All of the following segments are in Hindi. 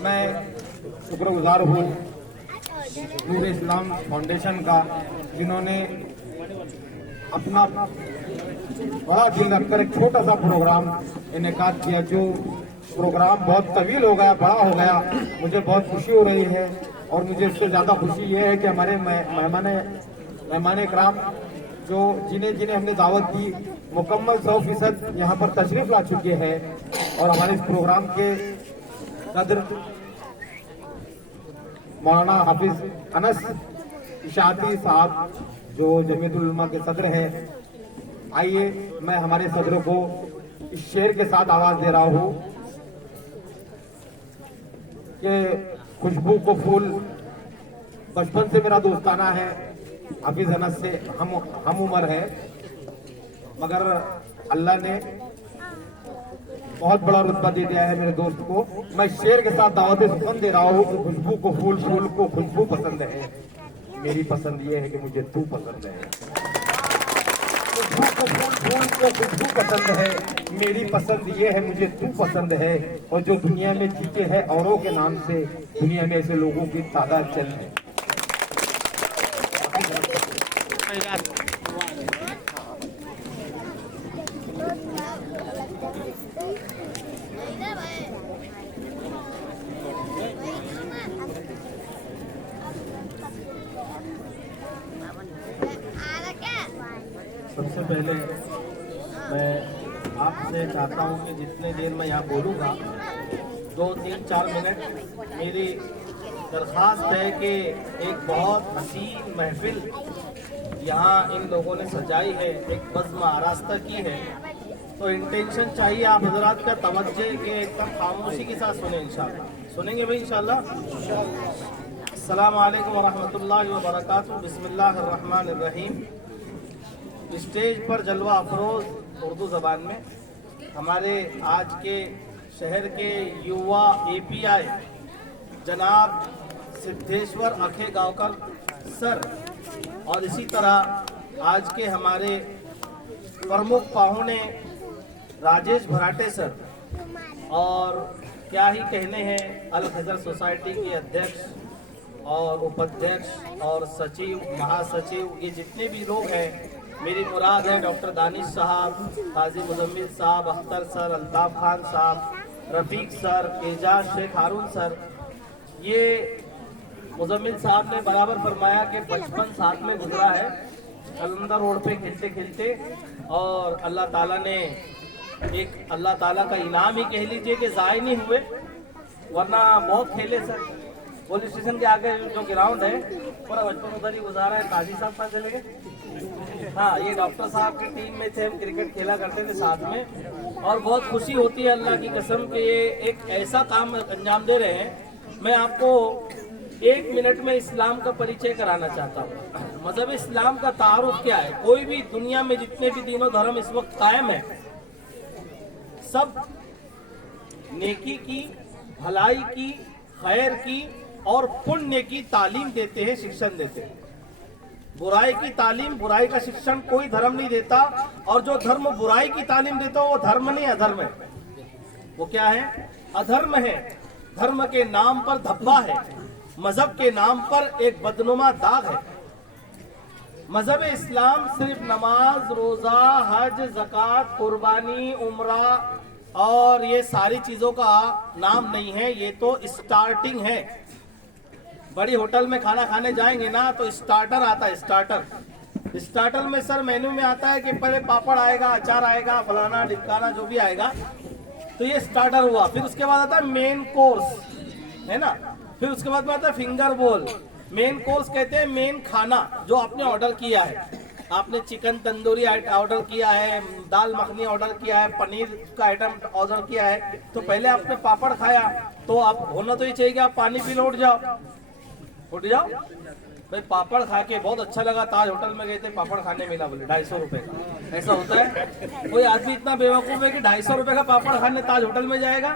मैं शुक्रगुजार हूँ नूर इस्लाम फाउंडेशन का, जिन्होंने अपना बड़ा दिल रखकर एक छोटा सा प्रोग्राम इनेकाद किया। जो प्रोग्राम बहुत तवील हो गया, बड़ा हो गया, मुझे बहुत खुशी हो रही है। और मुझे इससे ज़्यादा खुशी ये है कि हमारे मेहमान इकराम जो जिन्हें हमने दावत दी, मुकम्मल 100% यहाँ पर तशरीफ ला चुके हैं। और हमारे इस प्रोग्राम के सदर मौलाना हाफिज अनस इशाती साहब जो जमीयतुल उलमा के सदर हैं, आइए मैं हमारे सदर को इस शेर के साथ आवाज दे रहा हूँ कि खुशबू को फूल बचपन से मेरा दोस्ताना है, हाफिज अनस से हम उम्र है, मगर अल्लाह ने बहुत बड़ा रुतबा दे दिया है मेरे दोस्त को। मैं शेर के साथ दावत सुखन दे रहा हूँ कि खुशबू को फूल, फूल को खुशबू पसंद है, मेरी पसंद ये है कि मुझे तू पसंद है। खुशबू को फूल, फूल को खुशबू पसंद है, मेरी पसंद ये है मुझे तू पसंद है। और जो दुनिया में जीते हैं औरों के नाम से, दुनिया में ऐसे लोगों की तादाद चल है। सबसे पहले मैं आपसे चाहता हूं कि जितने देर मैं यहाँ बोलूँगा 2, 3, 4 मिनट, मेरी दरख्वास्त है कि एक बहुत हसीन महफिल यहाँ इन लोगों ने सजाई है, एक बज़्म आरास्ता की है, तो इंटेंशन चाहिए आप हजरात का तवज्जो कि एकदम खामोशी के साथ सुने। इंशाल्लाह सुनेंगे भाई इंशाल्लाह। अस्सलामु अलैकुम व रहमतुल्लाहि व बरकातुहू। बिस्मिल्लाहिर रहमानिर रहीम। स्टेज पर जलवा अफरोज उर्दू ज़बान में हमारे आज के शहर के युवा API जनाब सिद्धेश्वर अखेगांवकर सर, और इसी तरह आज के हमारे प्रमुख पाहुने राजेश भराटे सर, और क्या ही कहने हैं अल खजर सोसाइटी के अध्यक्ष और उपाध्यक्ष और सचिव, महासचिव, ये जितने भी लोग हैं, मेरी मुराद है डॉक्टर दानिश साहब, काजी मुजम्मिल साहब, अख्तर सर, अल्ताफ खान साहब, रफीक सर, एजाज शेख हारून सर। ये मुजम्मिल साहब ने बराबर फरमाया कि बचपन साथ में गुजरा है कलंदर रोड पे खेलते खेलते, और अल्लाह ताला ने एक अल्लाह ताला का इनाम ही कह लीजिए कि ज़ाय नहीं हुए, वरना बहुत खेले सर। पुलिस स्टेशन के आगे जो ग्राउंड है पूरा बचपन उधर ही गुजारा है। काजी साहब पास चले गए। हाँ, ये डॉक्टर साहब की टीम में थे, हम क्रिकेट खेला करते थे साथ में, और बहुत खुशी होती है अल्लाह की कसम कि ये एक ऐसा काम अंजाम दे रहे हैं। मैं आपको 1 मिनट में इस्लाम का परिचय कराना चाहता हूँ। मजहब इस्लाम का तारुफ क्या है? कोई भी दुनिया में जितने भी तीनों धर्म इस वक्त कायम है, सब नेकी की, भलाई की, खैर की और पुण्य की तालीम देते हैं, शिक्षण देते हैं। बुराई की तालीम, बुराई का शिक्षण कोई धर्म नहीं देता, और जो धर्म बुराई की तालीम देता है वो धर्म नहीं, अधर्म है। वो क्या है? अधर्म है। धर्म के नाम पर धब्बा है, मजहब के नाम पर एक बदनुमा दाग है। मजहब इस्लाम सिर्फ नमाज, रोजा, हज, ज़कात, कुर्बानी, उम्रा और ये सारी चीजों का नाम नहीं है, ये तो स्टार्टिंग है। बड़ी होटल में खाना खाने जाएंगे ना तो स्टार्टर आता है। स्टार्टर में सर मेन्यू में आता है कि पहले पापड़ आएगा, अचार आएगा, फलाना ढिमकाना जो भी आएगा, तो ये स्टार्टर हुआ। फिर उसके बाद आता है मेन कोर्स, है ना। फिर उसके बाद में आता है फिंगर बोल। मेन कोर्स कहते हैं मेन खाना जो आपने ऑर्डर किया है। आपने चिकन तंदूरी ऑर्डर किया है, दाल मखनी ऑर्डर किया है, पनीर का आइटम ऑर्डर किया है, तो पहले आपने पापड़ खाया, तो आप होना तो ये चाहिए कि आप पानी पी लो, उठ जाओ भाई। पापड़ खा के बहुत अच्छा लगा, ताज होटल में गए थे, पापड़ खाने मिला, बोले 250 रुपए का। ऐसा होता है? कोई आदमी इतना बेवकूफ है कि 250 रुपए का पापड़ खाने ताज होटल में जाएगा?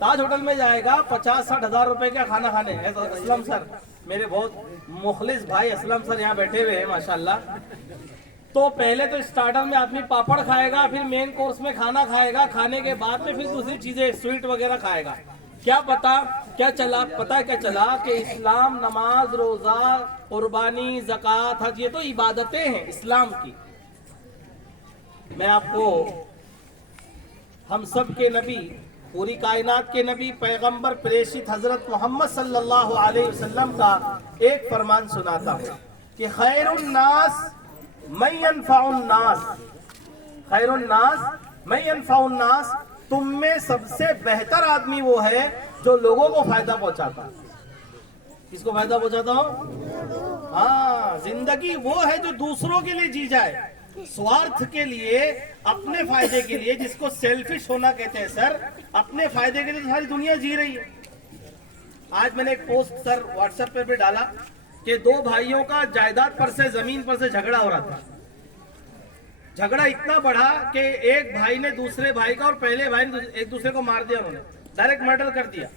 ताज होटल में जाएगा 50-60 हजार रुपए का खाना खाने। असलम सर, मेरे बहुत मुखलिस भाई असलम सर यहाँ बैठे हुए हैं माशाल्लाह। तो पहले तो स्टार्टर में आदमी पापड़ खाएगा, फिर मेन कोर्स में खाना खाएगा, खाने के बाद में फिर दूसरी चीजें स्वीट वगैरह खाएगा। क्या चला कि इस्लाम नमाज, रोजा, कुर्बानी, ज़कात, हज, ये तो इबादतें हैं इस्लाम की। मैं आपको हम सब के नबी, पूरी कायनात के नबी, पैगंबर, प्रेषित हजरत मोहम्मद सल्लल्लाहु अलैहि वसल्लम का एक फरमान सुनाता हूँ कि खैरुन नास मैं यनफउन नास, खैरुन नास मैं यनफउन नास, तुम में सबसे बेहतर आदमी वो है जो लोगों को फायदा पहुंचाता है। किसको फायदा पहुंचाता हो? हाँ, जिंदगी वो है जो दूसरों के लिए जी जाए, स्वार्थ के लिए, अपने फायदे के लिए, जिसको सेल्फिश होना कहते हैं सर। अपने फायदे के लिए तो सारी दुनिया जी रही है। आज मैंने एक पोस्ट सर व्हाट्सएप पे भी डाला कि दो भाइयों का जायदाद पर से, जमीन पर से झगड़ा हो रहा था। झगड़ा इतना बढ़ा कि एक भाई ने दूसरे भाई का और पहले भाई ने एक दूसरे को मार दिया, उन्होंने डायरेक्ट मर्डर कर दिया।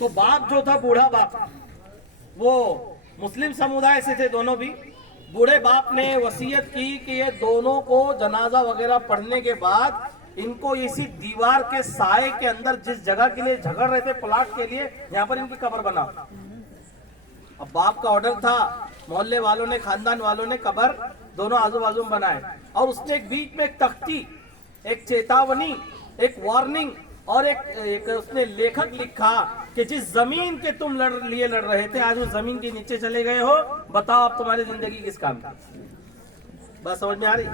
तो बाप जो था, बूढ़ा बाप, वो मुस्लिम समुदाय से थे दोनों भी। बूढ़े बाप ने वसीयत की कि ये दोनों को जनाजा वगैरह पढ़ने के बाद इनको इसी दीवार के साए के अंदर, जिस जगह के लिए झगड़ रहे थे प्लाट के लिए, यहाँ पर इनकी कब्र बनाओ। अब बाप का ऑर्डर था, मोहल्ले वालों ने, खानदान वालों ने कब्र दोनों आजू बाजू में बनाए, और उसने एक बीच में एक तख्ती, एक चेतावनी, एक वार्निंग और एक उसने लेखक लिखा कि जिस जमीन के तुम लड़ रहे थे, आज उस जमीन के नीचे चले गए हो, बताओ अब तुम्हारी जिंदगी किस काम की। बस समझ में आ रही?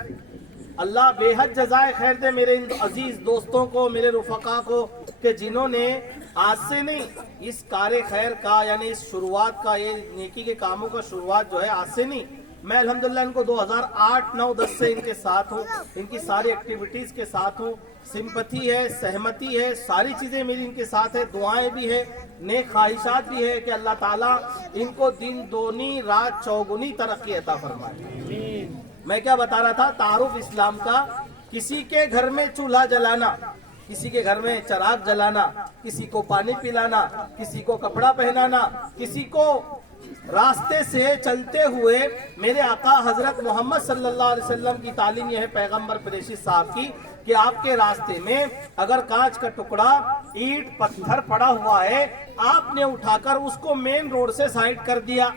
अल्लाह बेहद जज़ाए खैर दे मेरे इन अजीज दोस्तों को, मेरे रुफका को, कि जिन्होंने आज से नहीं, इस कार्य खैर का, यानी इस शुरुआत का, ये नेकी के कामों का शुरुआत जो है आज से नहीं, मैं अल्हम्दुलिल्लाह इनको 2008, 9, 10 से इनके साथ हूँ, इनकी सारी एक्टिविटीज के साथ हूँ। सिंपथी है, सहमति है, सारी चीजें मेरी इनके साथ है, दुआएं भी है, नेक ख्वाहिशात भी है कि अल्लाह ताला इनको दिन दोनी रात चौगुनी तरक्की अता फरमाए। मैं क्या बता रहा था, तारुफ इस्लाम का, किसी के घर में चूल्हा जलाना, किसी के घर में चिराग जलाना, किसी को पानी पिलाना, किसी को कपड़ा पहनाना, किसी को रास्ते से चलते हुए, मेरे आका हजरत मोहम्मद सल्लल्लाहु अलैहि वसल्लम की तालीम यह है, पैगंबर प्रेषित साहब की, कि आपके रास्ते में अगर कांच का टुकड़ा, ईंट, पत्थर पड़ा हुआ है, आपने उठाकर उसको मेन रोड से साइड कर दिया।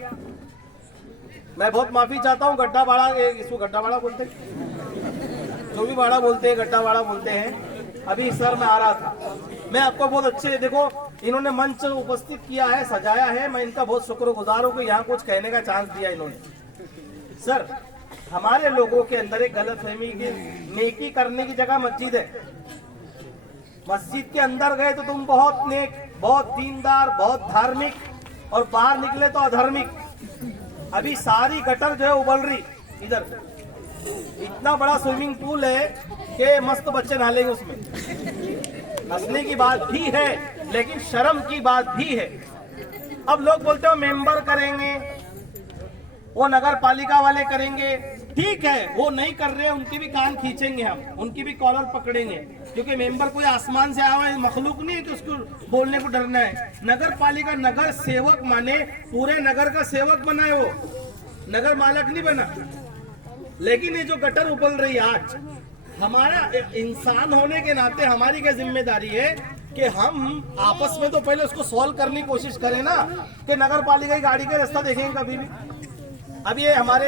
मैं बहुत माफी चाहता हूँ, गड्ढा बाड़ा, इसको गड्ढा बाड़ा बोलते हैं, जो भी बाड़ा बोलते हैं, गड्ढा बाड़ा बोलते हैं। अभी सर में आ रहा था, मैं आपको बहुत अच्छे, देखो इन्होंने मंच उपस्थित किया है, सजाया है, मैं इनका बहुत शुक्रगुजार हूँ कि यहाँ कुछ कहने का चांस दिया इन्होंने। सर, हमारे लोगों के अंदर एक गलतफहमी की, नेकी करने की जगह मस्जिद है, मस्जिद के अंदर गए तो तुम बहुत नेक, बहुत दीनदार, बहुत धार्मिक, और बाहर निकले तो अधार्मिक। अभी सारी गटर जो है उबल रही, इधर इतना बड़ा स्विमिंग पूल है कि मस्त बच्चे नहालेंगे उसमें। हंसने की बात भी है, लेकिन शर्म की बात भी है। अब लोग बोलते हो मेंबर करेंगे, वो नगर पालिका वाले करेंगे, ठीक है, वो नहीं कर रहे हैं, उनके भी कान खींचेंगे हम, उनकी भी कॉलर पकड़ेंगे, क्योंकि मेंबर कोई आसमान से आया हुआ मखलूक नहीं है कि उसको बोलने को डरना है। नगर पालिका, नगर सेवक माने पूरे नगर का सेवक बना है, वो नगर मालक नहीं बना। लेकिन ये जो गटर उबल रही है आज, हमारा इंसान होने के नाते हमारी क्या जिम्मेदारी है कि हम आपस में तो पहले उसको सॉल्व करने की कोशिश करें ना, कि नगर पालिका की गाड़ी का रास्ता देखेंगे कभी भी। अब ये हमारे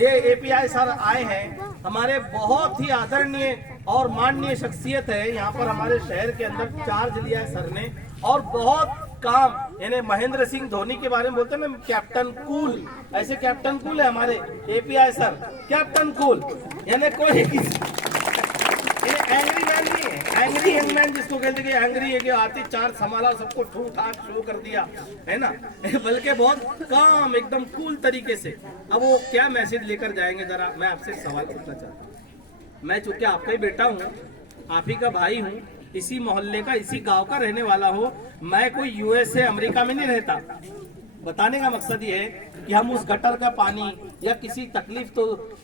एपीआई सर आए हैं, हमारे बहुत ही आदरणीय और माननीय शख्सियत है, यहाँ पर हमारे शहर के अंदर चार्ज लिया है सर ने, और बहुत काम, यानी महेंद्र सिंह धोनी के बारे में बोलते हैं ना, कैप्टन कूल, ऐसे कैप्टन कूल है हमारे एपीआई सर, कैप्टन कूल, यानी कोई एंग्री मैन नहीं है, एंग्री यंगमैन जिसको कहते हैं, एंग्री है कि आते चार संभाला, सबको ठू ठाक शुरू कर दिया है ना, बल्कि बहुत काम, एकदम कूल तरीके से। अब वो क्या मैसेज लेकर जाएंगे, जरा मैं आपसे सवाल पूछना चाहता हूँ। मैं चूंकि आपका ही बेटा हूँ, आप ही का भाई हूँ, इसी मोहल्ले का, इसी गांव का रहने वाला हूँ, मैं कोई यूएसए अमेरिका में नहीं रहता। बताने का मकसद ये है कि हम उस गटर का पानी या किसी तकलीफ,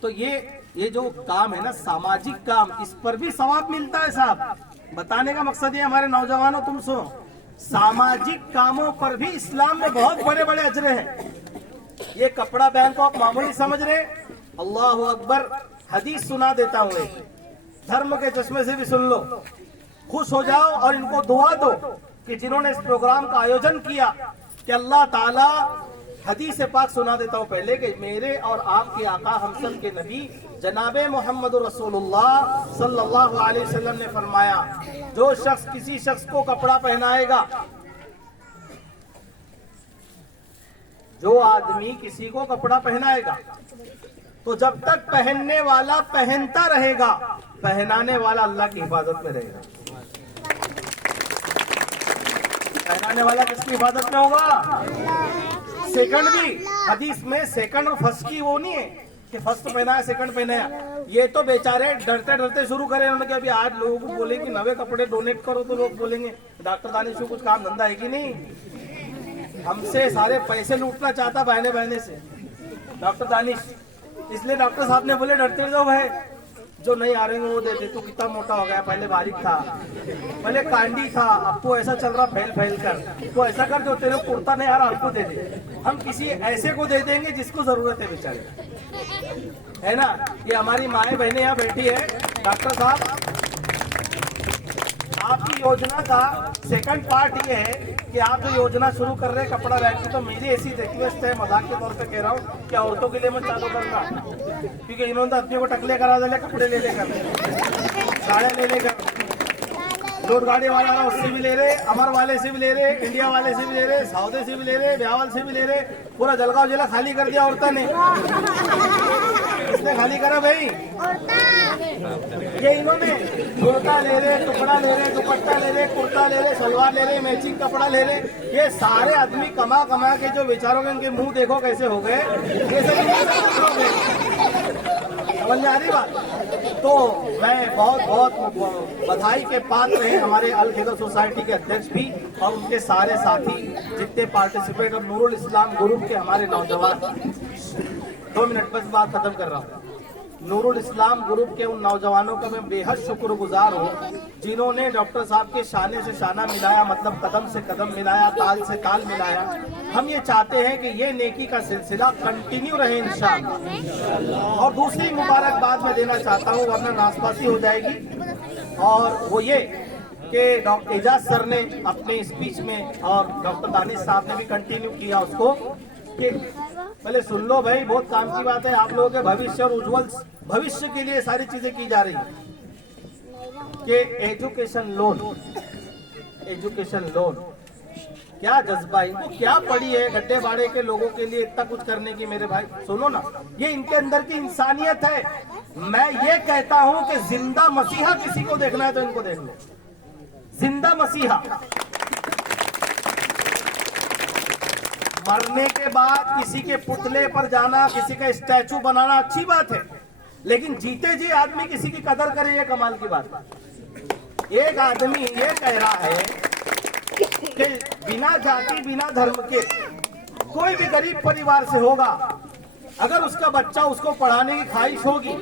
तो ये जो काम है ना, सामाजिक काम, इस पर भी सवाब मिलता है साहब। बताने का मकसद ये, हमारे नौजवानों तुम सुनो, सामाजिक कामों पर भी इस्लाम में बहुत बड़े बड़े अजरे हैं। ये कपड़ा पहन को आप मामूली समझ रहे, अल्लाह अकबर। हदीस सुना देता हूँ, धर्म के चश्मे से भी सुन लो, खुश हो जाओ और इनको दुआ दो कि जिन्होंने इस प्रोग्राम का आयोजन किया कि अल्लाह ताला हदीस पाक सुना देता हूँ पहले कि मेरे और आपके आका हम सब के नबी जनाबे मोहम्मद रसूलुल्लाह सल्लल्लाहु अलैहि वसल्लम ने फरमाया, जो शख्स किसी शख्स को कपड़ा पहनाएगा, जो आदमी किसी को कपड़ा पहनाएगा, तो जब तक पहनने वाला पहनता रहेगा, पहनाने वाला अल्लाह की हिफाजत में रहेगा। पहनाने वाला किसकी हिफाजत में होगा? सेकंड भी हदीस में सेकंड और फर्स्ट की वो नहीं है कि फर्स्ट पहनाया सेकंड पहनाया। ये तो बेचारे डरते डरते शुरू करें उन्होंने कि अभी आज लोगों को बोले कि नवे कपड़े डोनेट करो, तो लोग बोलेंगे डॉक्टर दानिश को कुछ काम धंधा है कि नहीं, हमसे सारे पैसे लूटना चाहता बहने बहने से डॉक्टर दानिश। इसलिए डॉक्टर साहब ने बोले डरते जाओ भाई, जो नहीं आ रहे वो दे दे। तो कितना मोटा हो गया, पहले बारीक था, पहले कांडी था, अब तो ऐसा चल रहा फैल फैल कर। तो ऐसा कर, जो तेरे कुर्ता नहीं आ रहा हमको दे दे, हम किसी ऐसे को दे देंगे जिसको जरूरत है बेचारे, है ना। ये हमारी माए बहनें यहाँ बैठी है। डॉक्टर साहब, आपकी योजना का सेकंड पार्ट ये है कि आप जो योजना शुरू कर रहे हैं कपड़ा रैक की, तो मेरी ऐसी रिक्वेस्ट है, मजाक के तौर पे कह रहा हूँ कि औरतों के लिए मत चालू करना, क्योंकि इन्होंने अपने को टकले करा दिया, कपड़े ले लेकर, साड़े ले लेकर, लोड गाड़ी वाला उससे भी ले रहे, अमर वाले से भी ले रहे, इंडिया वाले से भी ले रहे, सौदे से भी ले रहे, ब्यावल से भी ले रहे, पूरा जलगांव जिला खाली कर दिया औरतों ने। किसने खाली करा भाई? ये इन्होंने कुर्ता ले रहे, टुकड़ा ले रहे, दुपट्टा ले रहे, कुर्ता ले रहे, सलवार ले रहे, मैचिंग कपड़ा ले रहे। ये सारे आदमी कमा कमा के जो बेचारों के इनके मुंह देखो कैसे हो गए, ये सब समझ में आ रही बात। तो मैं बहुत बहुत बधाई के पात्र हैं हमारे अल खिदर सोसाइटी के अध्यक्ष भी और उनके सारे साथी जितने पार्टिसिपेट और नूरुल इस्लाम ग्रुप के हमारे नौजवान। 2 मिनट बस बात खत्म कर रहा हूँ। नूरुल इस्लाम ग्रुप के उन नौजवानों का मैं बेहद शुक्रगुजार हूँ जिन्होंने डॉक्टर साहब के शाने से शाना मिलाया, मतलब कदम से कदम मिलाया, ताल से ताल मिलाया। हम ये चाहते हैं कि ये नेकी का सिलसिला कंटिन्यू रहे इंशाअल्लाह। और दूसरी मुबारकबाद मैं देना चाहता हूँ, वरना नासपासी हो जाएगी, और वो ये कि डॉक्टर एजाज सर ने अपने स्पीच में और डॉक्टर दानिश साहब ने भी कंटिन्यू किया उसको कि पहले सुन लो भाई, बहुत काम की बात है, आप लोगों के भविष्य और उज्जवल भविष्य के लिए सारी चीजें की जा रही है कि एजुकेशन लोन क्या जज्बा, इनको क्या पड़ी है गड्ढे बाड़े के लोगों के लिए इतना कुछ करने की। मेरे भाई सुनो ना, ये इनके अंदर की इंसानियत है। मैं ये कहता हूं कि जिंदा मसीहा किसी को देखना है तो इनको देख लो, जिंदा मसीहा। मरने के बाद किसी के पुतले पर जाना, किसी का स्टैचू बनाना अच्छी बात है, लेकिन जीते जी आदमी किसी की कदर करे, ये कमाल की बात है। एक आदमी ये कह रहा है कि बिना जाति बिना धर्म के कोई भी गरीब परिवार से होगा, अगर उसका बच्चा उसको पढ़ाने की ख्वाहिश होगी,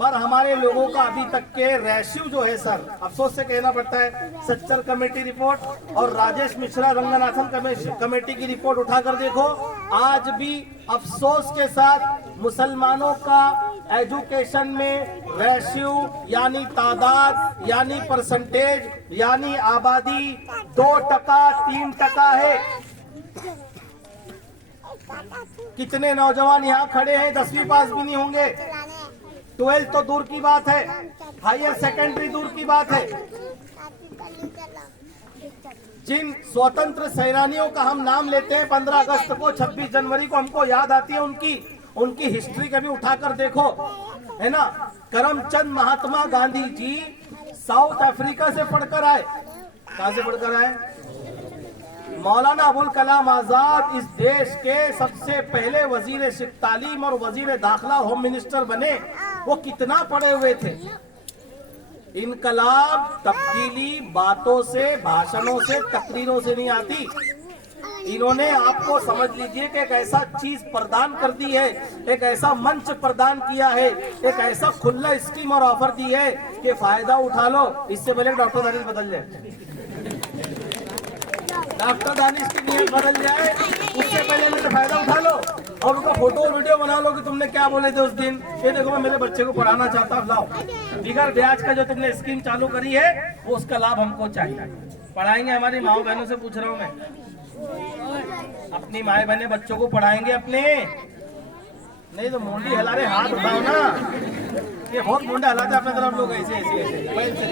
पर हमारे लोगों का अभी तक के रेशियो जो है सर, अफसोस से कहना पड़ता है, सच्चर कमेटी रिपोर्ट और राजेश मिश्रा रंगनाथन कमेटी की रिपोर्ट उठाकर देखो, आज भी अफसोस के साथ मुसलमानों का एजुकेशन में रेशियो यानी तादाद यानी परसेंटेज यानी आबादी 2%, 3% है। कितने नौजवान यहाँ खड़े हैं 10वीं पास भी नहीं होंगे, 12th तो दूर की बात है, हायर सेकेंडरी दूर की बात है। जिन स्वतंत्र सेनानियों का हम नाम लेते हैं 15 अगस्त को, 26 जनवरी को हमको याद आती है उनकी हिस्ट्री कभी उठाकर देखो, है ना। करमचंद महात्मा गांधी जी साउथ अफ्रीका से पढ़कर आए। कहां से पढ़कर आए? मौलाना अबुल कलाम आजाद इस देश के सबसे पहले वजीर तालीम और वजीर दाखिला होम मिनिस्टर बने। वो कितना पढ़े हुए थे। इनकलाब तब्दीली बातों से, भाषणों से, तकरीरों से नहीं आती। इन्होंने आपको समझ लीजिए कि एक ऐसा चीज प्रदान कर दी है, एक ऐसा मंच प्रदान किया है, एक ऐसा खुला स्कीम और ऑफर दी है कि फायदा उठा लो। इससे पहले डॉक्टर दानिश बदल जाए, डॉक्टर दानिश की नीयत बदल जाए, उससे पहले फायदा उठा लो। और उसका फोटो वीडियो बना लो कि तुमने क्या बोले थे उस दिन। ये देखो मैं मेरे बच्चे को पढ़ाना चाहता हूँ, लाओ बिगर ब्याज का जो तुमने स्कीम चालू करी है वो उसका लाभ हमको चाहिए। पढ़ाएंगे हमारी माओ बहनों से पूछ रहा हूँ मैं, अपनी माए बहने बच्चों को पढ़ाएंगे अपने? नहीं तो मुंडी हिला रहे, हाथ उठाओ ना। ये बहुत मुंडा हिलाते अपने तरफ लोग, ऐसे ऐसे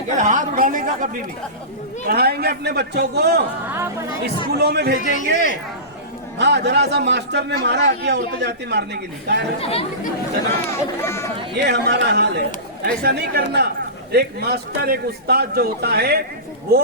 ऐसे हाथ उठाने का कभी भी। पढ़ाएंगे अपने बच्चों को, स्कूलों में भेजेंगे। हाँ जरा सा मास्टर ने मारा कि औरतें जाती मारने के लिए, ये हमारा हाल है। ऐसा नहीं करना। एक मास्टर, एक उस्ताद जो होता है वो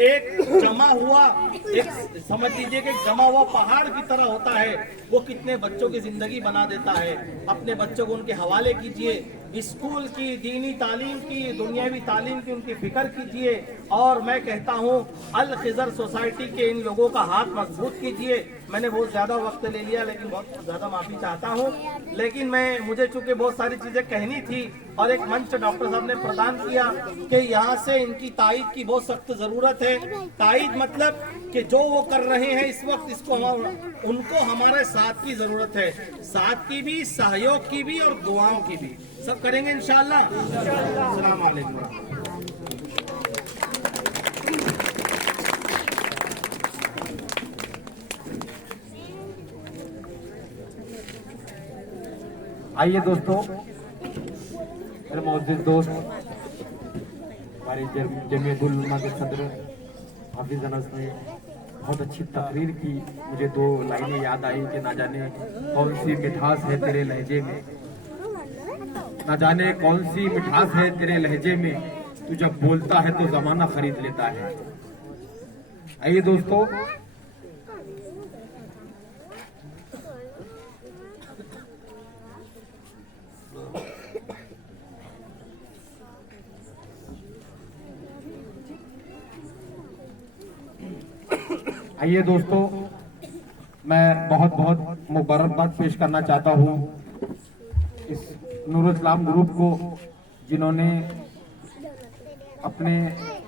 एक जमा हुआ, एक समझ लीजिए कि जमा हुआ पहाड़ की तरह होता है। वो कितने बच्चों की जिंदगी बना देता है। अपने बच्चों को उनके हवाले कीजिए, स्कूल की, दीनी तालीम की, दुनियावी तालीम की उनकी फिक्र कीजिए। और मैं कहता हूँ अल खिजर सोसाइटी के इन लोगों का हाथ मजबूत कीजिए। मैंने बहुत ज्यादा वक्त ले लिया, लेकिन बहुत ज्यादा माफी चाहता हूँ। लेकिन मुझे चूंकि बहुत सारी चीजें कहनी थी और एक मंच डॉक्टर साहब ने प्रदान किया कि यहाँ से इनकी तायीद की बहुत सख्त जरूरत है। तायीद मतलब कि जो वो कर रहे हैं इस वक्त, इसको उनको हमारे साथ की जरूरत है, साथ की भी, सहयोग की भी और दुआओं की भी। सब करेंगे इंशाअल्लाह। अस्सलाम वालेकुम। आइए दोस्तों, मेरे मोअज़्ज़िज़ दोस्त, हमारे जमीयतुल उलमा के सदर हाफिज अनस ने बहुत अच्छी तकरीर की। मुझे 2 लाइनें याद आई कि ना जाने कौन सी मिठास है तेरे लहजे में, ना जाने कौन सी मिठास है तेरे लहजे में, तू जब बोलता है तो जमाना खरीद लेता है। आइए दोस्तों, आइए दोस्तों, मैं बहुत बहुत मुबारकबाद पेश करना चाहता हूँ इस नूर इस्लाम ग्रुप को, जिन्होंने अपने,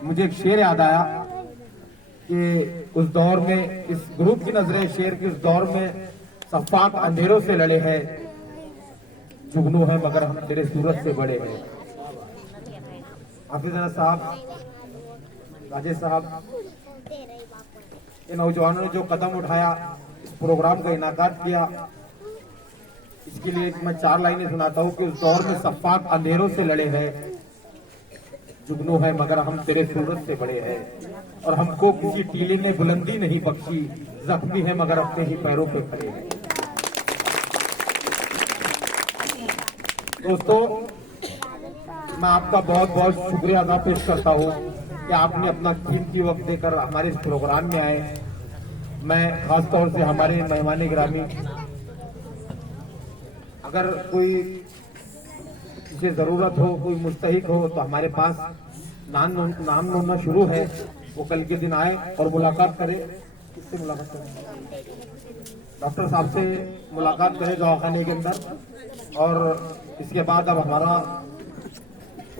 मुझे एक शेर याद आया कि उस दौर में, इस ग्रुप की नजरें शेर के उस दौर में सफाक अंधेरों से लड़े हैं, जुगनू है मगर हम तेरे सूरत से बड़े हैं। हाफिज अनस साहब, राजेश साहब, इन नौजवानों ने जो कदम उठाया, इस प्रोग्राम का इनाकात किया, इसके लिए मैं 4 लाइनें सुनाता हूँ कि उस दौर में सफाक अंधेरों से लड़े हैं, जुगनू है मगर हम तेरे सूरत से बड़े हैं, और हमको किसी टीले ने बुलंदी नहीं बख्शी, जख्मी है मगर अपने ही पैरों पे खड़े हैं। दोस्तों, मैं आपका बहुत बहुत शुक्रिया अदा पेश करता हूँ कि आपने अपना कीमती वक्त देकर हमारे इस प्रोग्राम में आए। मैं खास तौर से हमारे मेहमान गिरामी, अगर कोई किसी जरूरत हो, कोई मुस्तहिक हो, तो हमारे पास नाम नोना शुरू है, वो कल के दिन आए और मुलाकात करे। किससे मुलाकात करें? डॉक्टर साहब से मुलाकात करें दवाखाने के अंदर। और इसके बाद अब हमारा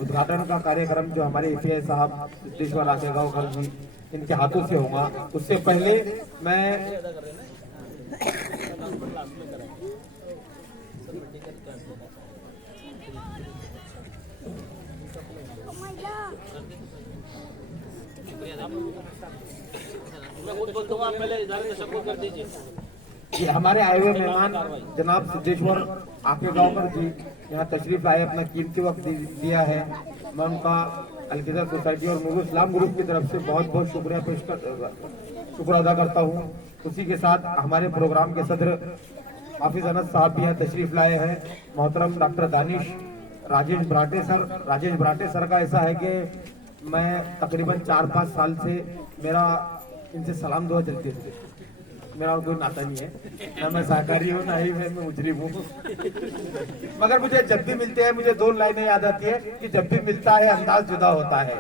उद्घाटन का कार्यक्रम जो हमारे एपीआई साहब सिद्धेश्वर आकेगांवकर जी, इनके हाथों से होगा। उससे पहले मैं आप पहले इजारे तशक्कुर कर दीजिए। कि हमारे आए हुए मेहमान जनाब सिद्धेश्वर आकेगांवकर जी यहाँ तशरीफ लाए, अपना कीमती वक्त दिया है। मैं उनका अल-खिज़र सोसाइटी और नूर इस्लाम ग्रुप की तरफ से बहुत बहुत शुक्र अदा करता हूँ। उसी के साथ हमारे प्रोग्राम के सदर हाफिज अनस साहब भी यहाँ तशरीफ लाए हैं। मोहतरम डॉक्टर दानिश राजेश ब्राटे सर का ऐसा है कि मैं तकरीबन 4-5 साल से मेरा इनसे सलाम दुआ चलती है। मेरा और कोई नाता नहीं है, ना मैं सहकारी हूँ ना ही मैं मुजरिम हूँ। मगर मुझे जब भी मिलते हैं, मुझे 2 लाइनें याद आती है कि जब भी मिलता है अंदाज जुदा होता है।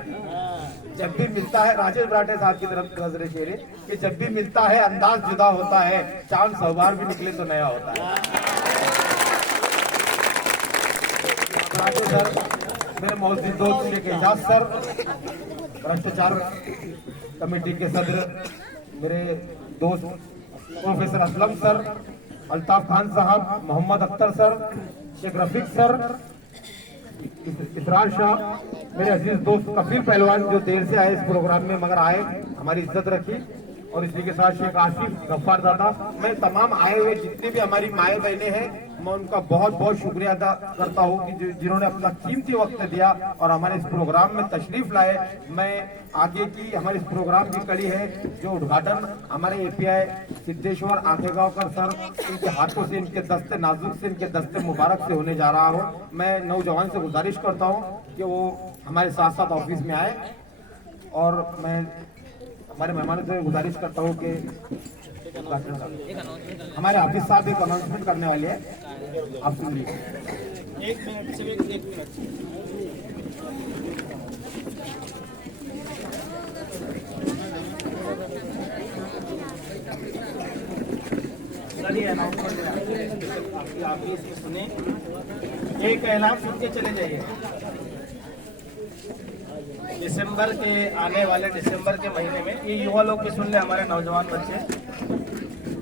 जब भी मिलता है, राजेश ब्राटे साहब की तरफ नजर शेर है कि जब भी मिलता है अंदाज जुदा होता है, चांद 100 बार भी निकले तो नया होता है। ब्राटे सर, मेरे मोहसिन दोस्त शेख एजाज सर, भ्रष्टाचार कमेटी के सदर मेरे दोस्त प्रोफेसर असलम सर, अल्ताफ खान साहब, मोहम्मद अख्तर सर, शेख रफीक सर, इसरार शाह, मेरे अजीज दोस्त कफील पहलवान जो देर से आए इस प्रोग्राम में मगर आए, हमारी इज्जत रखी, और इसी के साथ शेख आसिफ, गफ्फार दादा, मैं तमाम आए हुए जितने भी हमारी माएँ बहनें हैं मैं उनका बहुत बहुत शुक्रिया अदा करता हूँ कि जिन्होंने अपना कीमती वक्त दिया और हमारे इस प्रोग्राम में तशरीफ लाए। मैं आगे की हमारे इस प्रोग्राम की कड़ी है जो उद्घाटन हमारे एपीआई सिद्धेश्वर आखेगांवकर सर इनके हाथों से, इनके दस्ते नाजुक से, इनके दस्ते मुबारक से होने जा रहा हूँ। मैं नौजवान से गुजारिश करता हूँ कि वो हमारे साथ साथ ऑफिस में आए, और मैं हमारे मेहमानों से गुजारिश करता हूँ कि हमारे हाफिज साहब एक अनाउंसमेंट करने वाले हैं, आप सुन लीजिए। एक मिनट से एक मिनट। चलिए आप भी इसमें सुने, एक ऐलान सुन के चले जाइए। दिसंबर के आने वाले दिसंबर के महीने में, ये युवा लोग भी सुन ले, हमारे नौजवान बच्चे,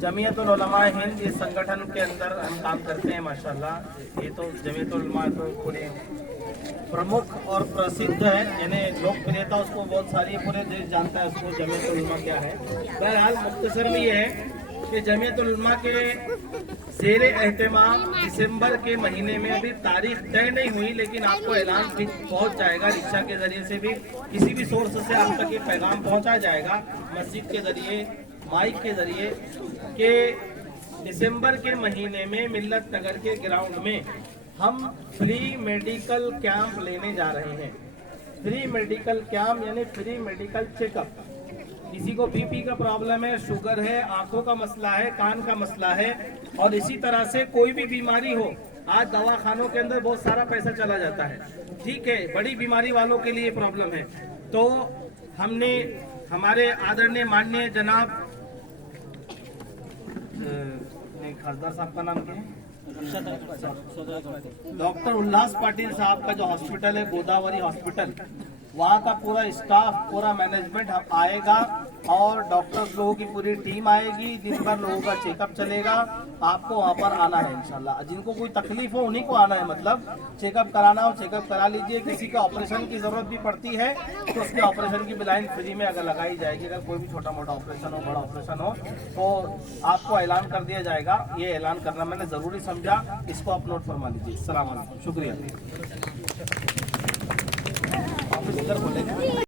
जमीयतुल उलमा हिंद इस संगठन के अंदर हम काम करते हैं माशाल्लाह। ये तो जमीयतुल उलमा तो पूरे प्रमुख और प्रसिद्ध है, यानी लोकप्रियता उसको बहुत सारी, पूरे देश जानता है उसको जमीयतुल उलमा क्या है। बहरहाल मुख्तसर में ये है कि जमीयतुल उलमा के ज़ेरे एहतमाम दिसंबर के महीने में, अभी तारीख तय नहीं हुई लेकिन आपको ऐलान भी पहुंच जाएगा, रिक्शा के जरिए से भी, किसी भी सोर्स से आप तक ये पैगाम पहुंचाया जाएगा, मस्जिद के जरिए, माइक के जरिए, कि दिसंबर के महीने में मिल्लत नगर के ग्राउंड में हम फ्री मेडिकल कैंप लेने जा रहे हैं। फ्री मेडिकल कैंप यानी फ्री मेडिकल चेकअप। किसी को बीपी का प्रॉब्लम है, शुगर है, आंखों का मसला है, कान का मसला है, और इसी तरह से कोई भी बीमारी हो, आज दवाखानों के अंदर बहुत सारा पैसा चला जाता है, ठीक है, बड़ी बीमारी वालों के लिए प्रॉब्लम है। तो हमने हमारे आदरणीय माननीय जनाब खासदार साहब का नाम क्या है, डॉक्टर उल्लास पाटिल साहब का जो हॉस्पिटल है गोदावरी हॉस्पिटल, वहाँ का पूरा स्टाफ, पूरा मैनेजमेंट आएगा और डॉक्टर्स लोगों की पूरी टीम आएगी, दिन भर लोगों का चेकअप चलेगा। आपको वहाँ पर आना है इंशाल्लाह। जिनको कोई तकलीफ हो उन्हीं को आना है, मतलब चेकअप कराना हो चेकअप करा लीजिए। किसी का ऑपरेशन की जरूरत भी पड़ती है तो उसके ऑपरेशन की बिलाइन फ्री में अगर लगाई जाएगी। अगर कोई भी छोटा मोटा ऑपरेशन हो, बड़ा ऑपरेशन हो, तो आपको ऐलान कर दिया जाएगा। ये ऐलान करना मैंने जरूरी समझा, इसको आप नोट फरमा लीजिए। अस्सलाम वालेकुम, शुक्रिया। ऑफिस इधर बोलेगा।